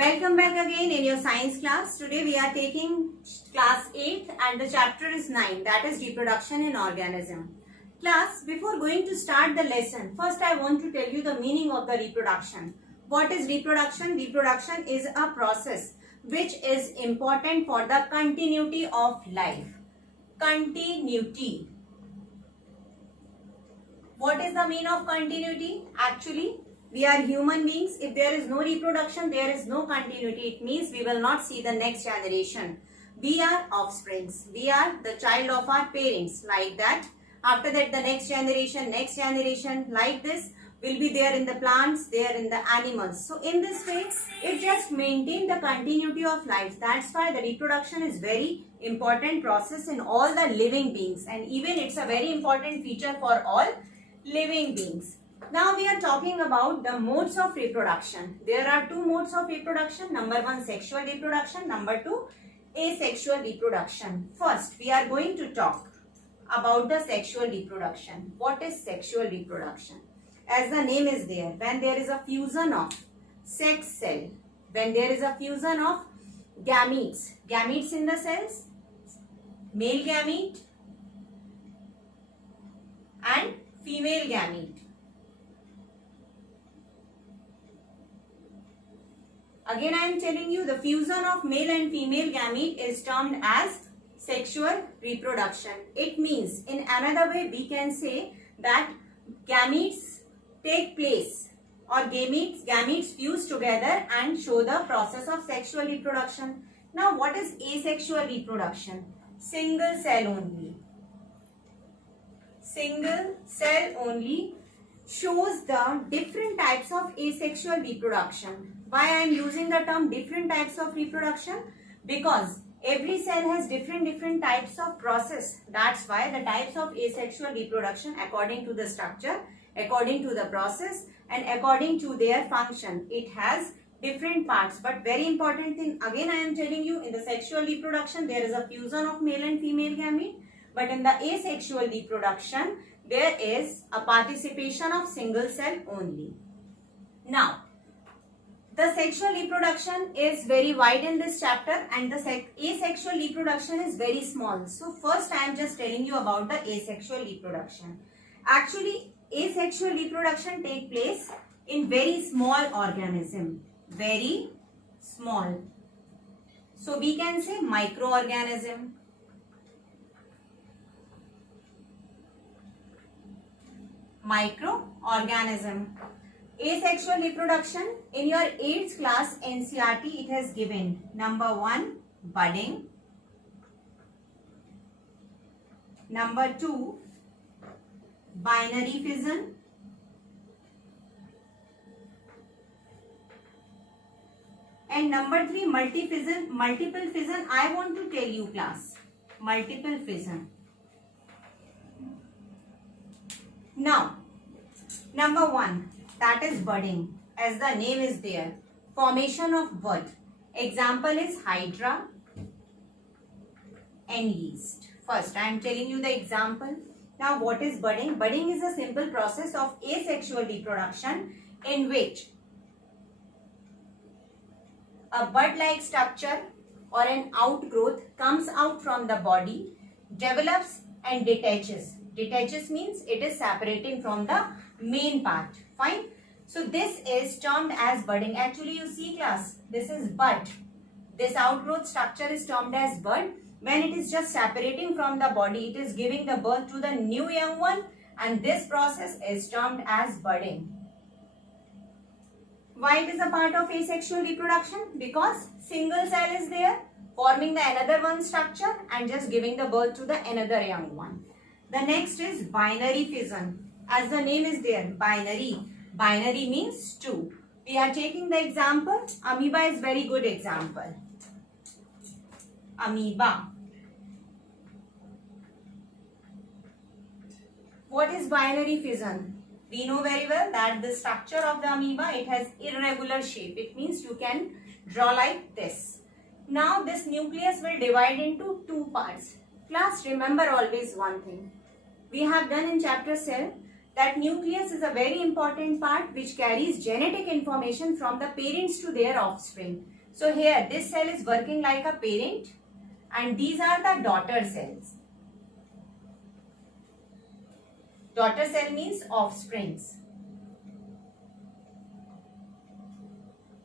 Welcome back again in your science class. Today we are taking class 8 and the chapter is 9, that is reproduction in organism. Class, before going to start the lesson, first I want to tell you the meaning of the reproduction. What is reproduction? Reproduction is a process which is important for the continuity of life. Continuity. What is the meaning of continuity? Actually, we are human beings. If there is no reproduction, there is no continuity. It means we will not see the next generation. We are offsprings. We are the child of our parents. Like that. After that, the next generation, like this will be there in the plants, there in the animals. So in this way, it just maintains the continuity of life. That's why the reproduction is very important process in all the living beings. And even it's a very important feature for all living beings. Now we are talking about the modes of reproduction. There are two modes of reproduction. Number one, sexual reproduction. Number two, asexual reproduction. First, we are going to talk about the sexual reproduction. What is sexual reproduction? As the name is there, when there is a fusion of sex cell, when there is a fusion of gametes in the cells, male gamete and female gamete. Again, I am telling you the fusion of male and female gamete is termed as sexual reproduction. It means, in another way, we can say that gametes take place or gametes fuse together and show the process of sexual reproduction. Now, what is asexual reproduction? Single cell only. Single cell only shows the different types of asexual reproduction. Why I am using the term different types of reproduction? Because every cell has different types of process. That's why the types of asexual reproduction, according to the structure, according to the process and according to their function, it has different parts. But very important thing, again I am telling you, in the sexual reproduction there is a fusion of male and female gamete, but in the asexual reproduction there is a participation of single cell only. Now, the sexual reproduction is very wide in this chapter and the asexual reproduction is very small. So first I am just telling you about the asexual reproduction. Actually, asexual reproduction takes place in very small organism. Very small. So we can say microorganism. Microorganism. Asexual reproduction, in your 8th class NCERT, it has given number 1, budding. Number 2, binary fission. And number 3, multiple fission. I want to tell you class, multiple fission. Now, number 1, that is budding. As the name is there, formation of bud. Example is hydra and yeast. First, I am telling you the example. Now, what is budding? Budding is a simple process of asexual reproduction in which a bud-like structure or an outgrowth comes out from the body, develops and detaches. Detaches means it is separating from the main part. Fine. So this is termed as budding. Actually, you see class, this is bud. This outgrowth structure is termed as bud. When it is just separating from the body, it is giving the birth to the new young one, and this process is termed as budding. Why it is a part of asexual reproduction? Because single cell is there forming the another one structure and just giving the birth to the another young one. The next is binary fission. As the name is there, binary. Binary means 2. We are taking the example. Amoeba is very good example. Amoeba. What is binary fission? We know very well that the structure of the amoeba, it has irregular shape. It means you can draw like this. Now this nucleus will divide into 2 parts. Class, remember always one thing. We have done in chapter 7 that nucleus is a very important part which carries genetic information from the parents to their offspring. So here this cell is working like a parent and these are the daughter cells. Daughter cell means offsprings.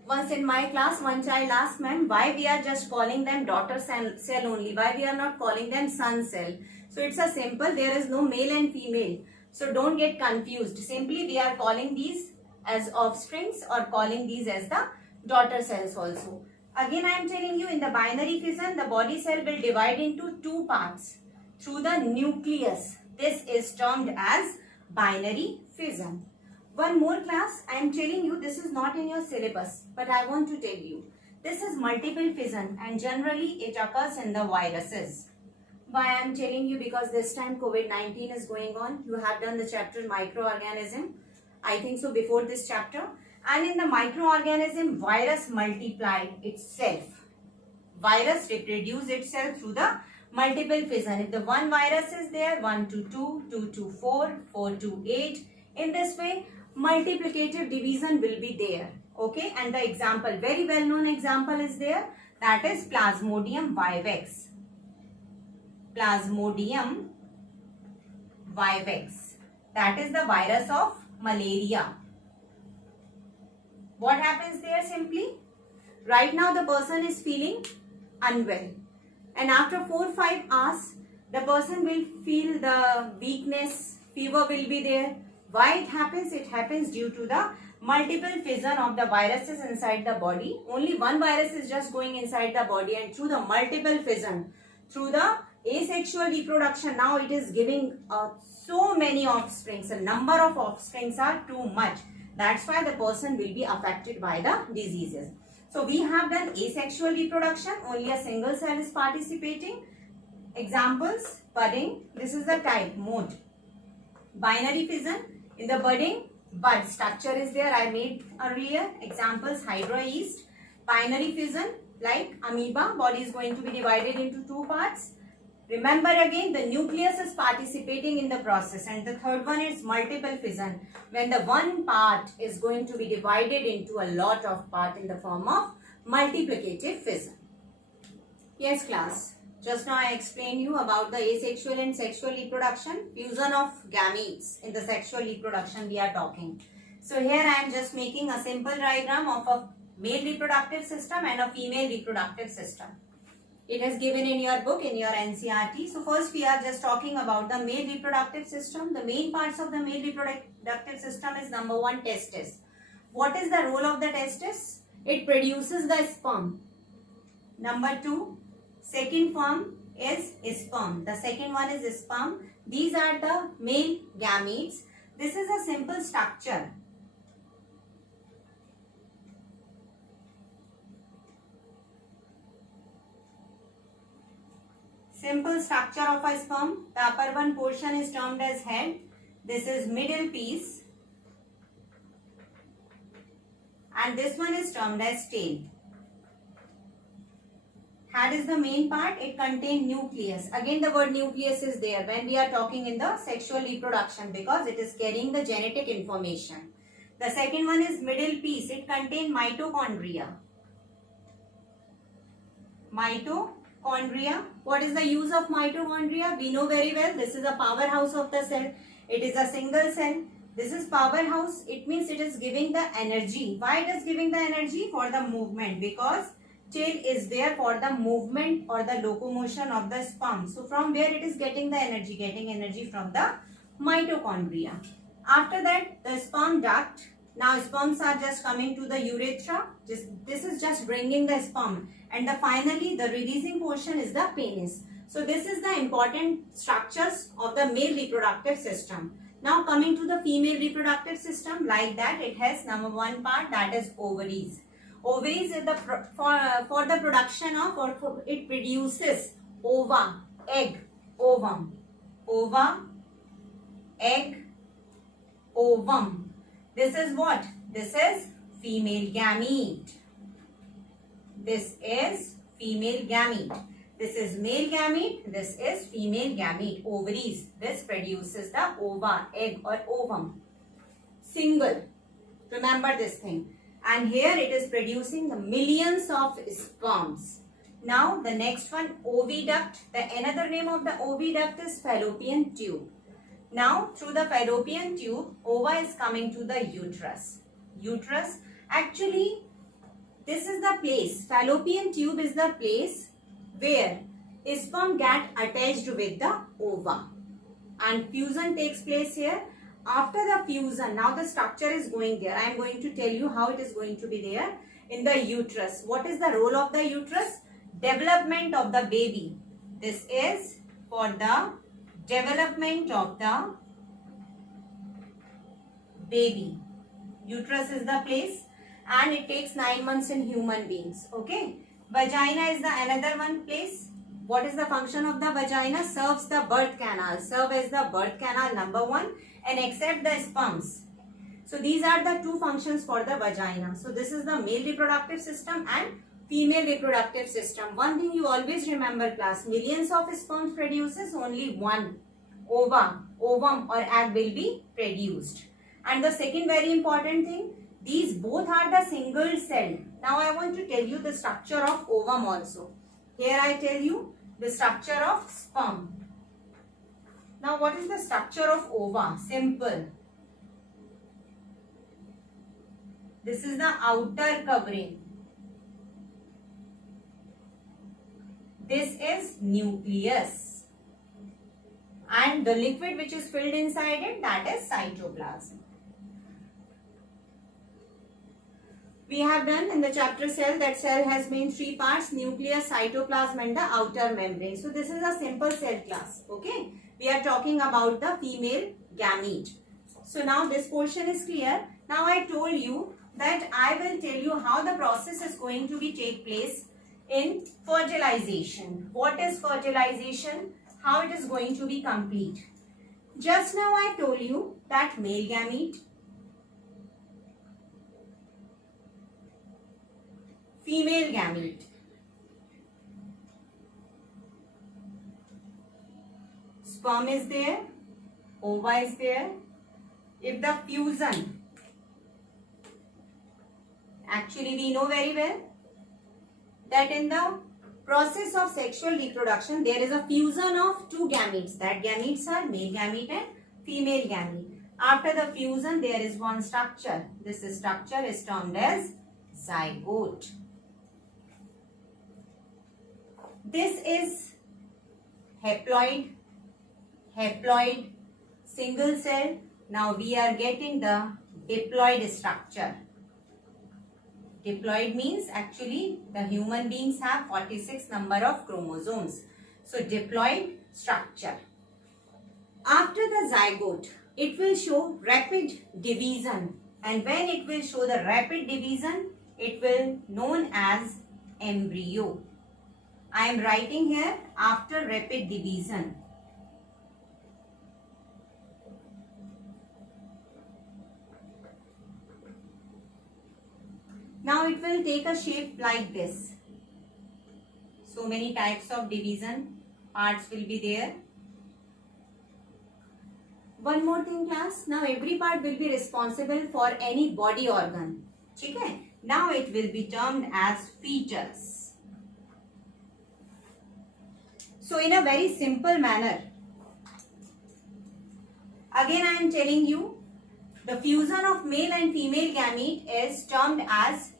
Once in my class, one child asked, ma'am, why we are just calling them daughter cell only? Why we are not calling them son cell? So it's a simple, there is no male and female. So don't get confused. Simply we are calling these as offsprings or calling these as the daughter cells also. Again I am telling you, in the binary fission, the body cell will divide into two parts through the nucleus. This is termed as binary fission. One more class, I am telling you, this is not in your syllabus, but I want to tell you. This is multiple fission and generally it occurs in the viruses. Why I am telling you? Because this time COVID-19 is going on. You have done the chapter microorganism. I think so before this chapter. And in the microorganism, virus multiply itself. Virus reproduce itself through the multiple fission. If the one virus is there, 1 to 2, 2 to 4, 4 to 8. In this way, multiplicative division will be there. Okay, and the example, very well known example is there, that is Plasmodium vivax. Plasmodium vivax. That is the virus of malaria. What happens there simply? Right now the person is feeling unwell. And after 4-5 hours, the person will feel the weakness, fever will be there. Why it happens? It happens due to the multiple fission of the viruses inside the body. Only one virus is just going inside the body, and through the multiple fission, through the asexual reproduction, now it is giving so many offsprings. The number of offsprings are too much. That's why the person will be affected by the diseases. So we have done asexual reproduction. Only a single cell is participating. Examples, budding. This is the type, mode. Binary fission. In the budding, bud structure is there. I made earlier. Examples, hydra yeast. Binary fission, like amoeba, body is going to be divided into two parts. Remember again, the nucleus is participating in the process, and the third one is multiple fission, when the one part is going to be divided into a lot of parts in the form of multiplicative fission. Yes class, just now I explained you about the asexual and sexual reproduction, fusion of gametes in the sexual reproduction we are talking. So here I am just making a simple diagram of a male reproductive system and a female reproductive system. It is given in your book, in your NCERT. So first we are just talking about the male reproductive system. The main parts of the male reproductive system is number 1, testis. What is the role of the testis? It produces the sperm. Number 2, second form is sperm. The second one is sperm. These are the male gametes. This is a simple structure. Simple structure of a sperm. The upper one portion is termed as head. This is middle piece. And this one is termed as tail. Head is the main part. It contains nucleus. Again the word nucleus is there when we are talking in the sexual reproduction, because it is carrying the genetic information. The second one is middle piece. It contains mitochondria. Mitochondria. What is the use of mitochondria? We know very well. This is a powerhouse of the cell. It is a single cell. This is powerhouse. It means it is giving the energy. Why it is giving the energy? For the movement, because tail is there for the movement or the locomotion of the sperm. So from where it is getting the energy? Getting energy from the mitochondria. After that, the sperm duct. Now sperms are just coming to the urethra. This is just bringing the sperm. And finally the releasing portion is the penis. So this is the important structures of the male reproductive system. Now coming to the female reproductive system, like that it has number 1 part, that is ovaries. Ovaries is the for the production of, or it produces ova, egg, ovum. Ova, egg, ovum. This is what? This is female gamete. This is female gamete. This is male gamete, this is female gamete, ovaries. This produces the ova, egg or ovum. Single. Remember this thing. And here it is producing the millions of sperms. Now the next one, oviduct. The another name of the oviduct is fallopian tube. Now through the fallopian tube, ova is coming to the uterus. Uterus, actually this is the place, fallopian tube is the place where sperm get attached with the ova. And fusion takes place here. After the fusion, now the structure is going there. I am going to tell you how it is going to be there in the uterus. What is the role of the uterus? Development of the baby. This is for the development of the baby. Uterus is the place and it takes 9 months in human beings. Okay. Vagina is the another one place. What is the function of the vagina? Serves the birth canal. Serve as the birth canal number 1 and accept the sperms. So these are the two functions for the vagina. So this is the male reproductive system and female reproductive system. One thing you always remember class, millions of sperms produces, only one ova, ovum or egg will be produced. And the second very important thing, these both are the single cell. Now I want to tell you the structure of ovum also. Here I tell you the structure of sperm. Now what is the structure of ova? Simple. This is the outer covering. This is nucleus. And the liquid which is filled inside it, that is cytoplasm. We have done in the chapter cell that cell has been 3 parts, nucleus, cytoplasm and the outer membrane. So this is a simple cell class. Okay. We are talking about the female gamete. So now this portion is clear. Now I told you that I will tell you how the process is going to be take place in fertilization. What is fertilization? How it is going to be complete. Just now I told you that male gamete, female gamete. Sperm is there, ova is there. If the fusion, actually we know very well that in the process of sexual reproduction there is a fusion of two gametes. That gametes are male gamete and female gamete. After the fusion there is one structure. This structure is termed as zygote. This is haploid, single cell. Now we are getting the diploid structure. Diploid means actually the human beings have 46 number of chromosomes. So diploid structure. After the zygote, it will show rapid division. And when it will show the rapid division, it will known as embryo. I am writing here after rapid division. Now it will take a shape like this. So many types of division parts will be there. One more thing class. Now every part will be responsible for any body organ. Okay? Now it will be termed as fetus. So in a very simple manner, again I am telling you, the fusion of male and female gamete is termed as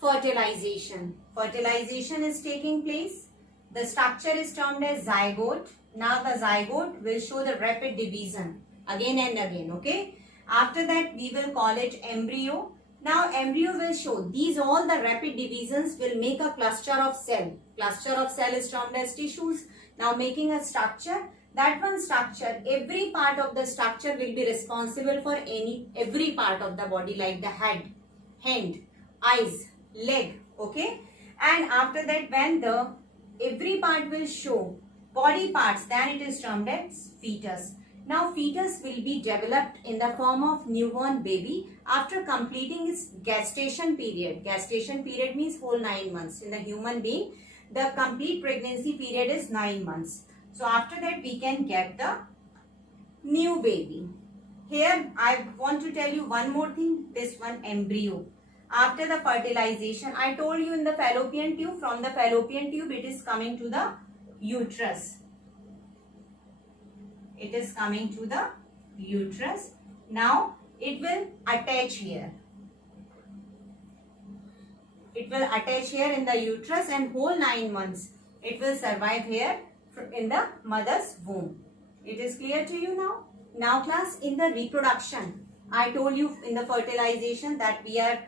fertilization. Fertilization is taking place. The structure is termed as zygote. Now the zygote will show the rapid division again and again. Okay. After that we will call it embryo. Now embryo will show these all the rapid divisions will make a cluster of cell. Cluster of cell is termed as tissues. Now making a structure. That one structure, every part of the structure will be responsible for every part of the body, like the head, hand, eyes, leg. Okay. And after that when the every part will show body parts, then it is termed as fetus. Now fetus will be developed in the form of newborn baby after completing its gestation period. Gestation period means whole 9 months in the human being. the complete pregnancy period is 9 months. So after that we can get the new baby. Here I want to tell you one more thing, this one embryo. After the fertilization, I told you in the fallopian tube, from the fallopian tube it is coming to the uterus. It is coming to the uterus. Now it will attach here. It will attach here in the uterus and whole 9 months it will survive here in the mother's womb. It is clear to you now? Now class, in the reproduction, I told you in the fertilization that we are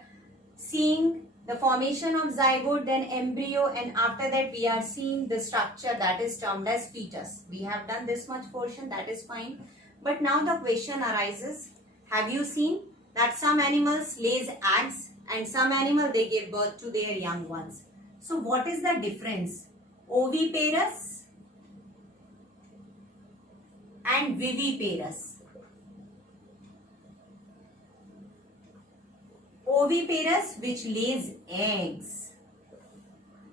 seeing the formation of zygote, then embryo, and after that we are seeing the structure that is termed as fetus. We have done this much portion, that is fine. But now the question arises, have you seen that some animals lays eggs and some animal they give birth to their young ones? So what is the difference? Oviparous and viviparous. Oviparous, which lays eggs,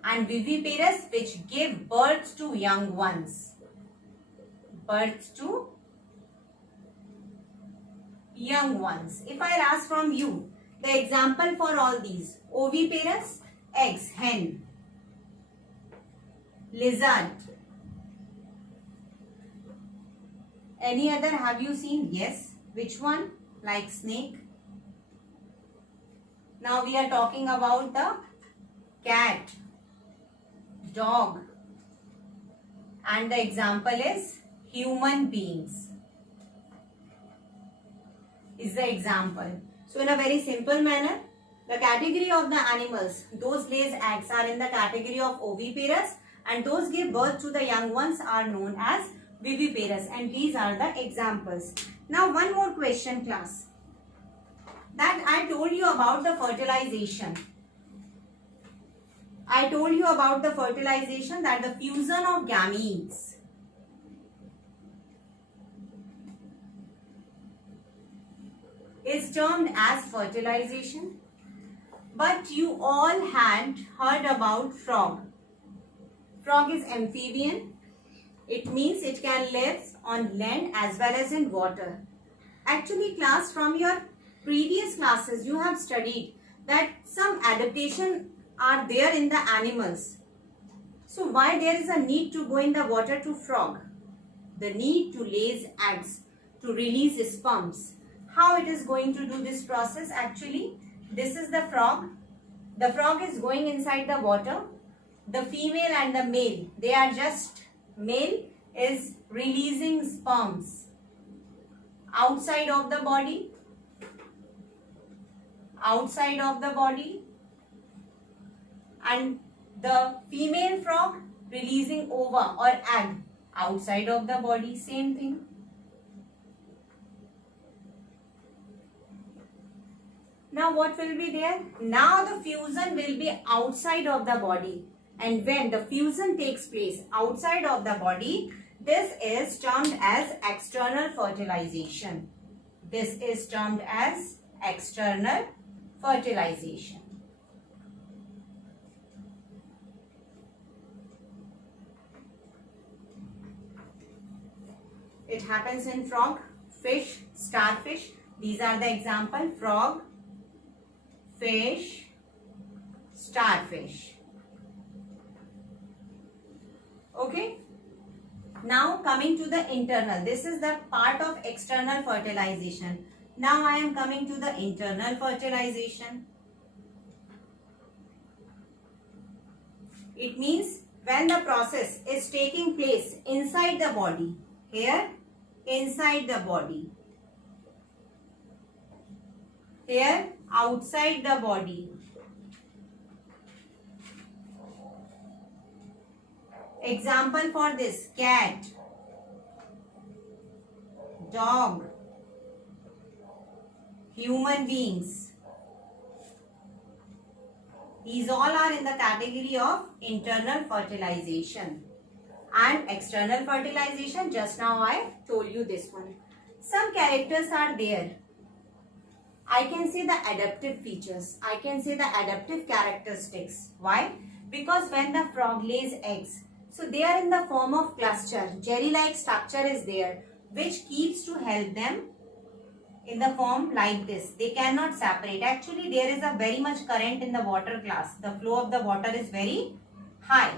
and viviparous, which give birth to young ones. Birth to young ones. If I ask from you the example for all these: oviparous, eggs, hen; lizard. Any other have you seen? Yes. Which one? Like snake. Now we are talking about the cat, dog, and the example is human beings. Is the example. So in a very simple manner, the category of the animals, those lays eggs, are in the category of oviparous, and those give birth to the young ones are known as viviparous, and these are the examples. Now one more question class, that I told you about the fertilization. I told you about the fertilization, that the fusion of gametes is termed as fertilization. But you all had heard about frog. Frog is amphibian. It means it can live on land as well as in water. Actually class, from your previous classes you have studied that some adaptation are there in the animals. So why there is a need to go in the water to frog? The need to lay eggs, to release sperms. How it is going to do this process? Actually, this is the frog. The frog is going inside the water. The female and the male, they are just, male is releasing sperms outside of the body. Outside of the body, and the female frog releasing ova or egg outside of the body. Same thing. Now what will be there? Now the fusion will be outside of the body, and when the fusion takes place outside of the body, this is termed as external fertilization. This is termed as external fertilization. It happens in frog, fish, starfish. These are the example: frog, fish, starfish. Okay. Now coming to the internal. This is the part of external fertilization. Now I am coming to the internal fertilization. It means when the process is taking place inside the body. Here, inside the body. Here, outside the body. Example for this: cat, dog, human beings. These all are in the category of internal fertilization. And external fertilization, just now I told you this one. Some characters are there. I can say the adaptive features. I can say the adaptive characteristics. Why? Because when the frog lays eggs, so they are in the form of cluster. Jelly-like structure is there, which keeps to help them in the form like this. They cannot separate. Actually, there is a very much current in the water class. The flow of the water is very high.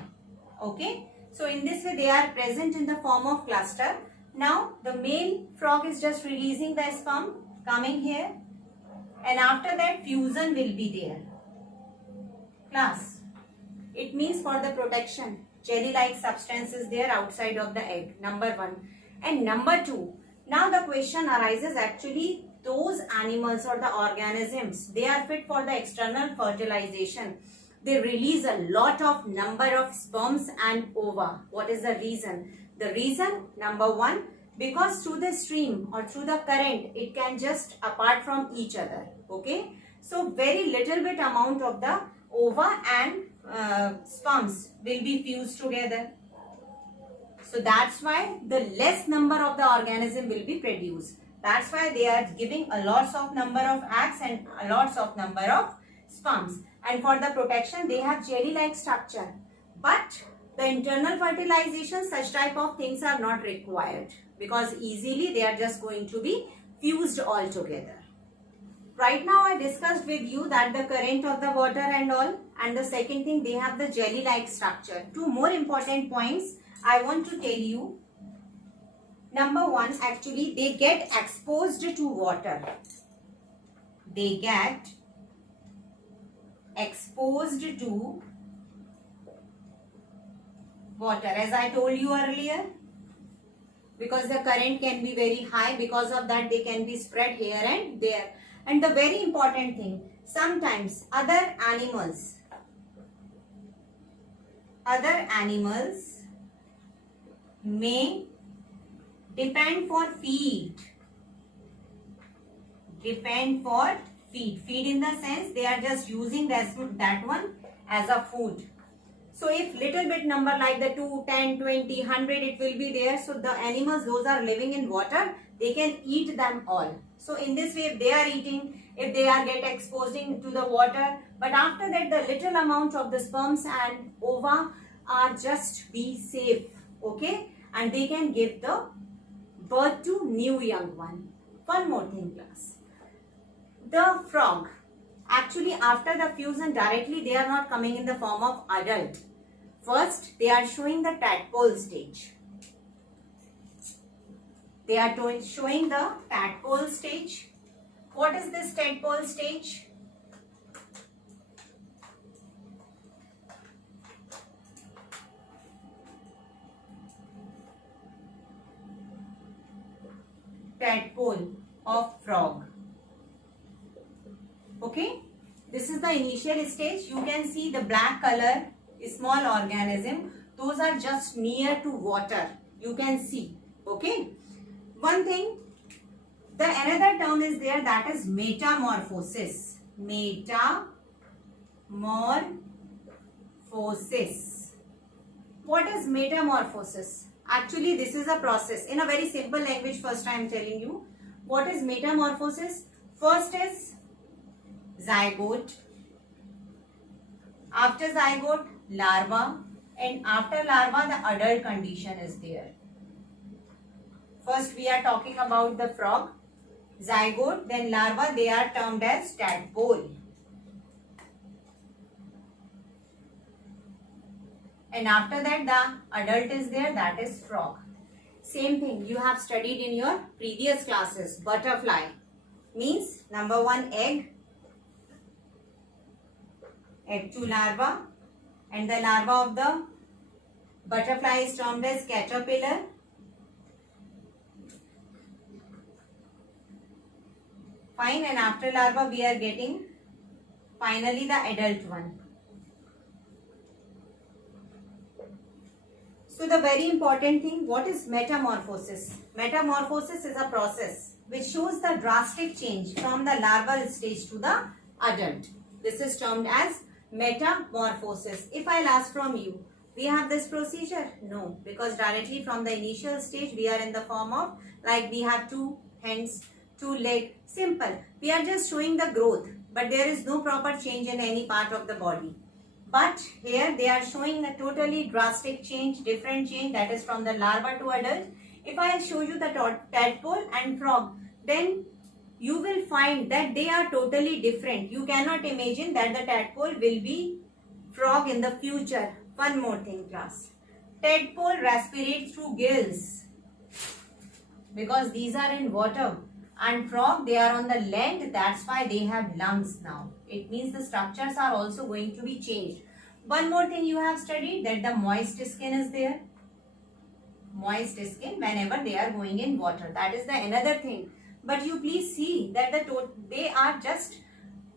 Okay. So, in this way, they are present in the form of cluster. Now, the male frog is just releasing the sperm, coming here. And after that, fusion will be there. Class. It means for the protection. Jelly-like substance is there outside of the egg. Number 1. And number 2. Now the question arises, actually those animals or the organisms, they are fit for the external fertilization. They release a lot of number of sperms and ova. What is the reason? The reason, number 1, because through the stream or through the current, it can just apart from each other. Okay. So very little bit amount of the ova and sperms will be fused together. So that's why the less number of the organism will be produced. That's why they are giving a lots of number of eggs and a lots of number of sperms. And for the protection, they have jelly-like structure. But the internal fertilization, such type of things are not required. Because easily they are just going to be fused all together. Right now I discussed with you that the current of the water and all. And the second thing, they have the jelly-like structure. Two more important points I want to tell you. Number 1, actually they get exposed to water. They get exposed to water, as I told you earlier. Because the current can be very high, because of that they can be spread here and there. And the very important thing, sometimes other animals may depend for feed. Feed in the sense they are just using that one as a food. So if little bit number like the 2, 10, 20, 100 it will be there. So the animals, those are living in water, they can eat them all. So in this way, if they are eating, if they are get exposing to the water, but after that the little amount of the sperms and ova are just be safe. Okay. And they can give the birth to new young one. One more thing, class. The frog, actually after the fusion directly they are not coming in the form of adult. First they are showing the tadpole stage. They are showing the tadpole stage. What is this tadpole stage? Tadpole of frog. Okay, this is the initial stage. You can see the black color, small organism. Those are just near to water. You can see. Okay. One thing, the another term is there, that is metamorphosis. Metamorphosis. What is metamorphosis? Actually, this is a process. In a very simple language, first I am telling you. What is metamorphosis? First is zygote. After zygote, larva. And after larva, the adult condition is there. First, we are talking about the frog. Zygote, then larva, they are termed as tadpole. And after that, the adult is there, that is frog. Same thing you have studied in your previous classes. Butterfly means number 1 egg to larva, and the larva of the butterfly is termed as caterpillar. Fine, and after larva we are getting finally the adult one. So the very important thing, what is metamorphosis? Metamorphosis is a process which shows the drastic change from the larval stage to the adult. This is termed as metamorphosis. If I'll ask from you, we have this procedure? No, because directly from the initial stage we are in the form of, like we have 2 hands, 2 legs, simple. We are just showing the growth, but there is no proper change in any part of the body. But here they are showing a totally drastic change, different change, that is from the larva to adult. If I show you the tadpole and frog, then you will find that they are totally different. You cannot imagine that the tadpole will be frog in the future. One more thing, class. Tadpole respirates through gills because these are in water, and frog, they are on the land, that's why they have lungs now. It means the structures are also going to be changed. One more thing you have studied, that the moist skin is there. Moist skin whenever they are going in water. That is the another thing. But you please see that they are just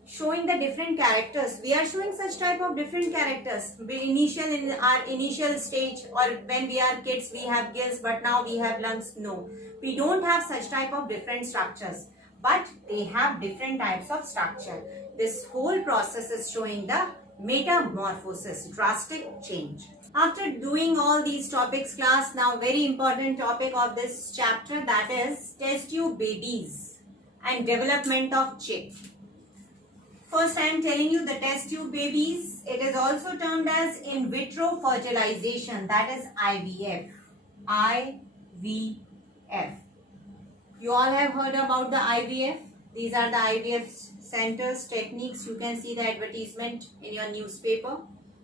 showing the different characters. We are showing such type of different characters. In our initial stage, or when we are kids, we have gills, but now we have lungs. No, we don't have such type of different structures, but they have different types of structure. This whole process is showing the metamorphosis, drastic change. After doing all these topics, class, now very important topic of this chapter, that is test tube babies and development of chick. First, I am telling you the test tube babies. It is also termed as in vitro fertilization, that is IVF. IVF. You all have heard about the IVF. These are the IVF centers, techniques. You can see the advertisement in your newspaper,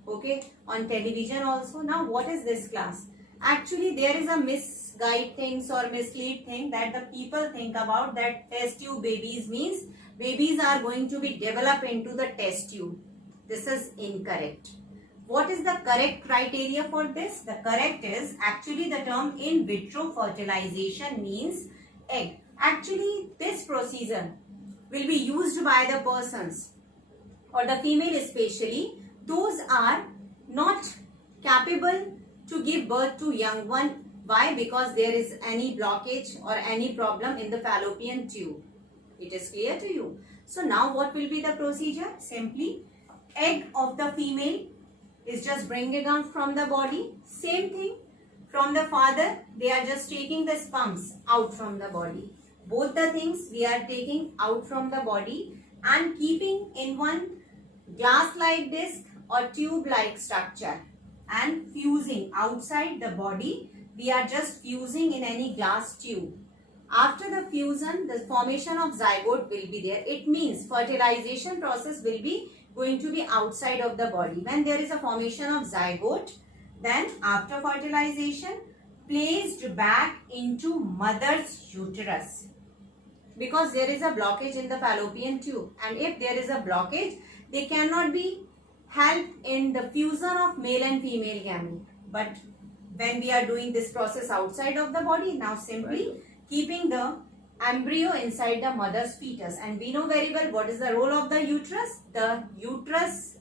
okay, on television also. Now, what is this, class? Actually, there is a misguide things or mislead thing that the people think about, that test tube babies means babies are going to be developed into the test tube. This is incorrect. What is the correct criteria for this? The correct is, actually the term in vitro fertilization means egg. Actually, this procedure will be used by the persons or the female especially. Those are not capable to give birth to young one. Why? Because there is any blockage or any problem in the fallopian tube. It is clear to you. So now what will be the procedure? Simply, egg of the female is just bringing out from the body. Same thing from the father, they are just taking the sperms out from the body. Both the things we are taking out from the body and keeping in one glass-like disc or tube-like structure and fusing outside the body. We are just fusing in any glass tube. After the fusion, the formation of zygote will be there. It means fertilization process will be going to be outside of the body. When there is a formation of zygote, then after fertilization, placed back into mother's uterus. Because there is a blockage in the fallopian tube, and if there is a blockage, they cannot be helped in the fusion of male and female gamete. But when we are doing this process outside of the body, now simply keeping the embryo inside the mother's fetus. And we know very well what is the role of the uterus. The uterus,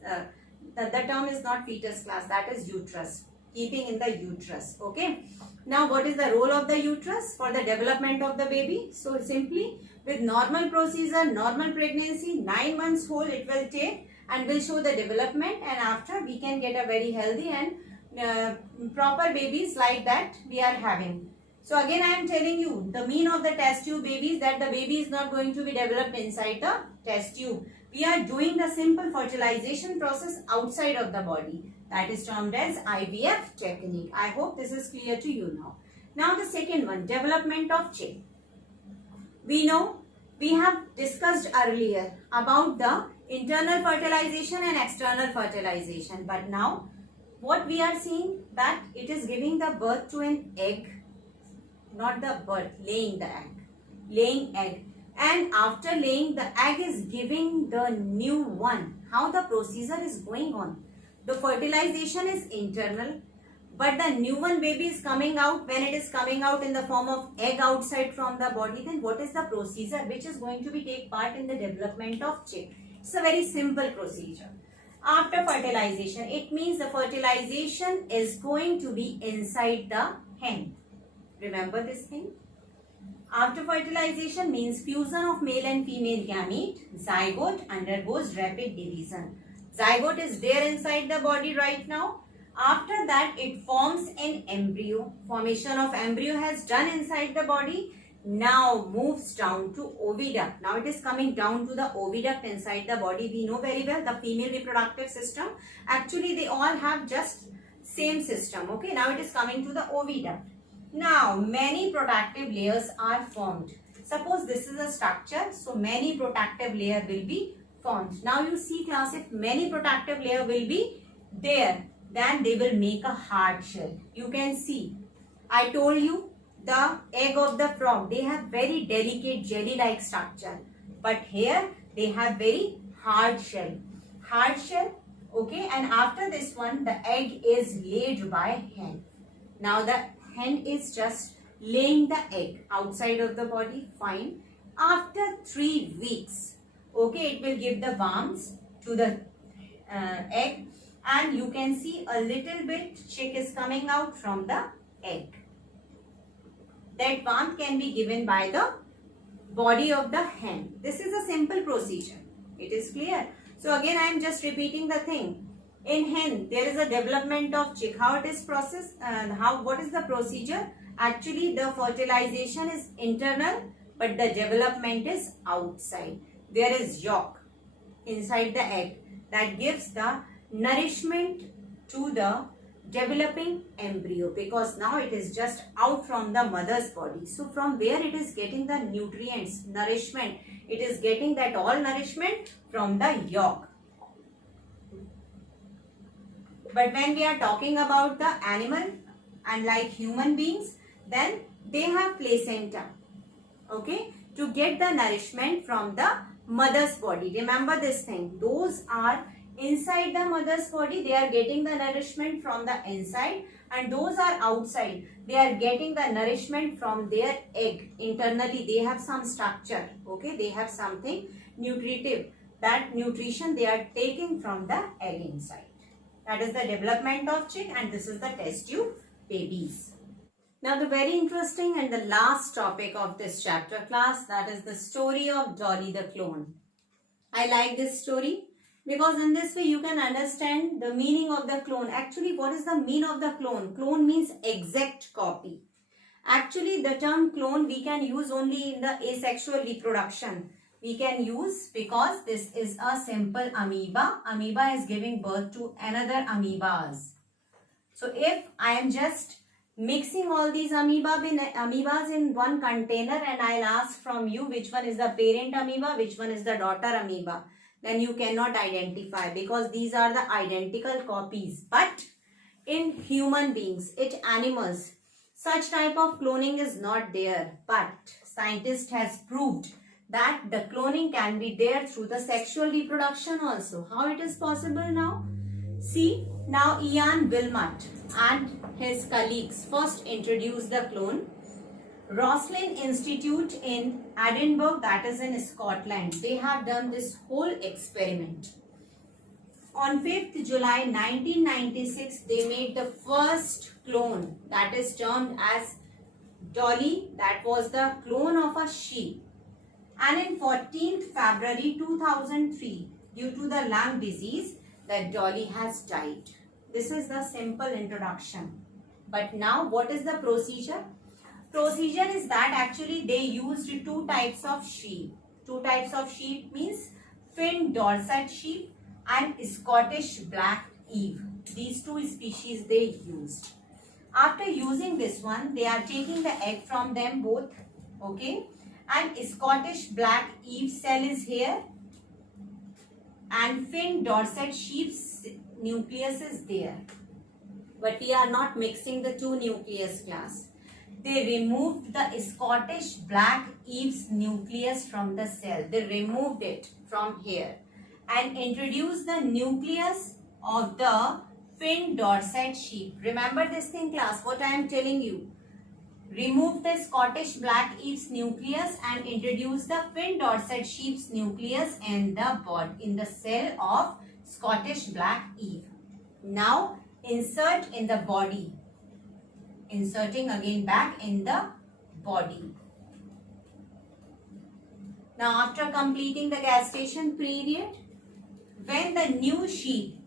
the term is not fetus, class, that is uterus. Keeping in the uterus, okay. Now what is the role of the uterus for the development of the baby? So simply with normal procedure, normal pregnancy, 9 months whole it will take and will show the development, and after we can get a very healthy and proper babies like that we are having. So again I am telling you the mean of the test tube babies, that the baby is not going to be developed inside the test tube. We are doing the simple fertilization process outside of the body. That is termed as IVF technique. I hope this is clear to you now. Now the second one, development of chick. We know we have discussed earlier about the internal fertilization and external fertilization. But now what we are seeing, that it is giving the birth to an egg, not the birth, laying the egg. Laying egg. And after laying the egg is giving the new one. How the procedure is going on? The fertilization is internal, but the new one baby is coming out. When it is coming out in the form of egg outside from the body, then what is the procedure which is going to be take part in the development of chick? It's a very simple procedure. After fertilization, it means the fertilization is going to be inside the hen. Remember this thing? After fertilization means fusion of male and female gamete, zygote undergoes rapid division. Zygote is there inside the body right now. After that, it forms an embryo. Formation of embryo has done inside the body. now moves down to oviduct. Now it is coming down to the oviduct inside the body. We know very well the female reproductive system. Actually, they all have just same system. Okay, now it is coming to the oviduct. Now, many protective layers are formed. Suppose this is a structure, so many protective layer will be formed. Now you see class, if many protective layer will be there, then they will make a hard shell. You can see, I told you the egg of the frog, they have very delicate jelly-like structure. But here they have very hard shell. Hard shell, okay, and after this one, the egg is laid by hen. Now the hen is just laying the egg outside of the body, fine. After 3 weeks, okay, it will give the worms to the egg, and you can see a little bit chick is coming out from the egg. That worm can be given by the body of the hen. This is a simple procedure. It is clear. So again, I am just repeating the thing. In hen, there is a development of chick. How it is processed? What is the procedure? Actually, the fertilization is internal, but the development is outside. There is yolk inside the egg that gives the nourishment to the developing embryo, because now it is just out from the mother's body. So from where it is getting the nutrients, nourishment, it is getting that all nourishment from the yolk. But when we are talking about the animal and like human beings, then they have placenta, okay, to get the nourishment from the mother's body. Remember this thing, those are inside the mother's body, they are getting the nourishment from the inside, and those are outside, they are getting the nourishment from their egg. Internally they have some structure, okay, they have something nutritive, that nutrition they are taking from the egg inside. That is the development of chick, and this is the test tube babies. Now the very interesting and the last topic of this chapter class, that is the story of Dolly the clone. I like this story because in this way you can understand the meaning of the clone. Actually, what is the meaning of the clone? Clone means exact copy. Actually, the term clone we can use only in the asexual reproduction. We can use because this is a simple amoeba. Amoeba is giving birth to another amoebas. So if I am just mixing all these amoebas in one container and I'll ask from you which one is the parent amoeba, which one is the daughter amoeba, then you cannot identify because these are the identical copies. But in human beings, animals, such type of cloning is not there. But scientist has proved that the cloning can be there through the sexual reproduction also. How it is possible now? See, now Ian Wilmot and his colleagues first introduced the clone. Roslin Institute in Edinburgh, that is in Scotland, they have done this whole experiment. On 5th July 1996, they made the first clone, that is termed as Dolly, that was the clone of a sheep. And in 14th February 2003, due to the lung disease, that Dolly has died. This is the simple introduction. But now what is the procedure? Procedure is that actually they used two types of sheep. Two types of sheep means Finn Dorset sheep and Scottish Black Eve. These two species they used. After using this one, they are taking the egg from them both, okay, and Scottish Black Eve cell is here and Finn Dorset sheep's nucleus is there. But we are not mixing the two nucleus class. They removed the Scottish Black Eve's nucleus from the cell. They removed it from here and introduced the nucleus of the Finn Dorset sheep. Remember this thing class, what I am telling you. Remove the Scottish Black Eve's nucleus and introduce the Finn Dorset sheep's nucleus in the cell of Scottish Black Eve. Now insert in the body. Inserting again back in the body. Now after completing the gestation period, when the new sheep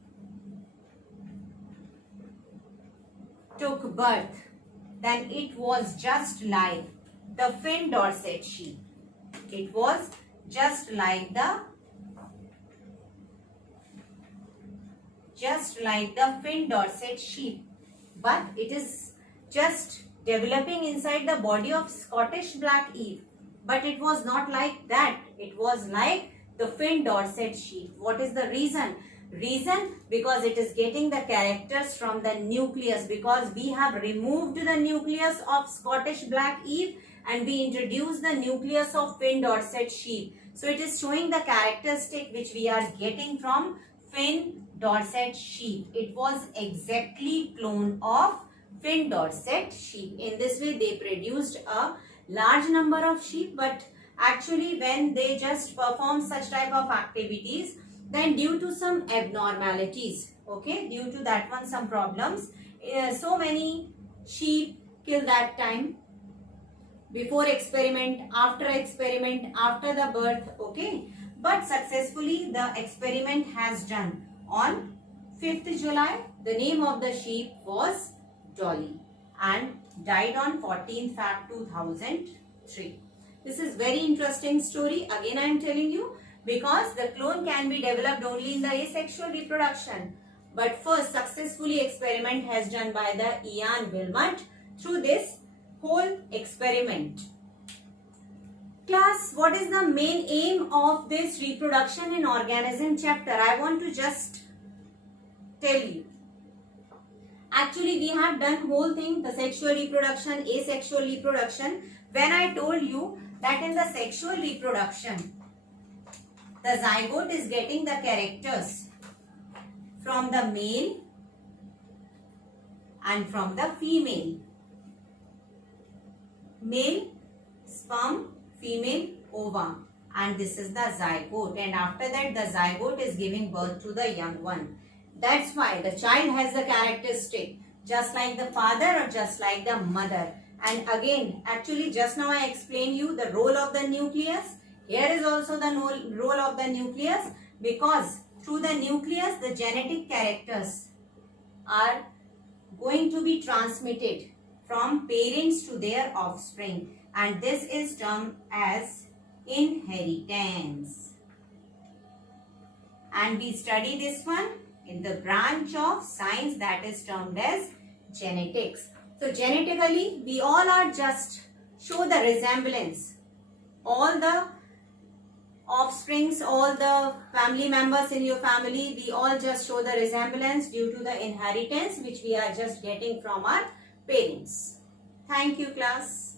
took birth, then it was just live. the fin Dorset sheep. It was just like the fin Dorset sheep, but it is just developing inside the body of Scottish black eve. But it was not like that. It was like the fin Dorset sheep. What is the reason? Reason, because it is getting the characters from the nucleus, because we have removed the nucleus of Scottish black eve and we introduced the nucleus of fin Dorset sheep. So it is showing the characteristic which we are getting from fin Dorset sheep. It was exactly clone of fin Dorset sheep. In this way they produced a large number of sheep, but actually when they just perform such type of activities, then due to some abnormalities, okay, due to that one some problems, so many sheep kill that time, before experiment, after the birth, okay, but successfully the experiment has done on 5th July. The name of the sheep was Dolly and died on 14th Feb 2003. This is very interesting story. Again I am telling you, because the clone can be developed only in the asexual reproduction. But first successfully experiment has done by the Ian Wilmot through this whole experiment. Class, what is the main aim of this reproduction in organism chapter? I want to just tell you. Actually, we have done whole thing, the sexual reproduction, asexual reproduction. When I told you that in the sexual reproduction, the zygote is getting the characters from the male and from the female. Male sperm, female ova, and this is the zygote, and after that the zygote is giving birth to the young one. That's why the child has the characteristic just like the father or just like the mother. And again, actually just now I explained you the role of the nucleus. Here is also the role of the nucleus, because through the nucleus the genetic characters are going to be transmitted from parents to their offspring, and this is termed as inheritance. And we study this one in the branch of science that is termed as genetics. So genetically we all are just show the resemblance. All the offsprings, all the family members in your family, we all just show the resemblance due to the inheritance which we are just getting from our parents. Thank you, class.